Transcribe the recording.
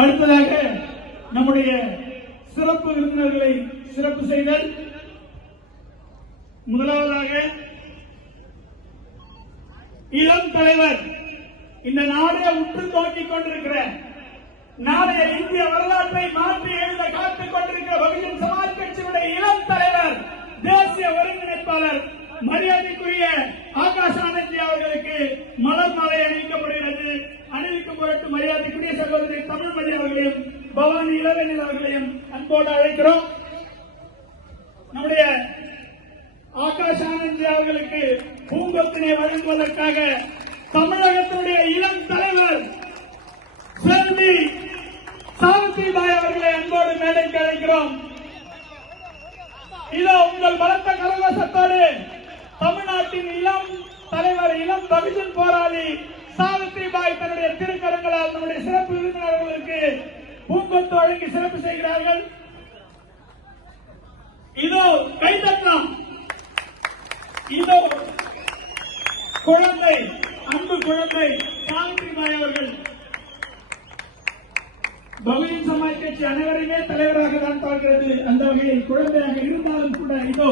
அடுத்ததாக நம்முடைய சிறப்பு விருந்தினர்களை சிறப்பு செய்தல். முதலாவதாக இளம் தலைவர், இந்த நாடே உற்று நோக்கிக் கொண்டிருக்கிற, நாளைய இந்திய வரலாற்றை மாற்றி எழுத காத்துக் கொண்டிருக்கிற பகுஜன் சமாஜ் கட்சியுடைய இளம் தலைவர், தேசிய ஒருங்கிணைப்பாளர் மரியாதைக்குரிய ஆகாஷ் ஆனந்தி அவர்களுக்கு மலர் மாலை அணிவிக்கப்படுகிறது. அணிவிக்கும் பொருட்டு மரியாதைக்குரிய சகோதரி தமிழ்மணி அவர்களையும் பவானி இளவேனில் அவர்களையும் அன்போடு அழைக்கிறோம். நம்முடைய ஆகாஷ் ஆனந்தி அவர்களுக்கு பூங்கொத்தினை வழங்குவதற்காக தமிழகத்தினுடைய இளம் தலைவர் செல்வி சாவித்ரிபாய் அவர்களை அன்போடு மேடைக்கு அழைக்கிறோம். இதோ உங்கள் பலத்த கரகோஷத்தோடு தமிழ்நாட்டின் இளம் தலைவர், இளம் பகுஜன் போராளி சாவித்ரிபாய் தன்னுடைய திருக்கரங்களால் நம்முடைய சிறப்பு விருந்தினர்களுக்கு பூங்கொத்து வழங்கி சிறப்பு செய்கிறார்கள். இதோ கைதட்டலாம். இதோ குழந்தை, அன்பு குழந்தை சாவித்ரிபாய் அவர்கள் பகுஜன் சமாஜ் கட்சி அனைவரையுமே தலைவராக தான் பார்க்கிறது. அந்த வகையில் குழந்தையாக இருந்தாலும் கூட இதோ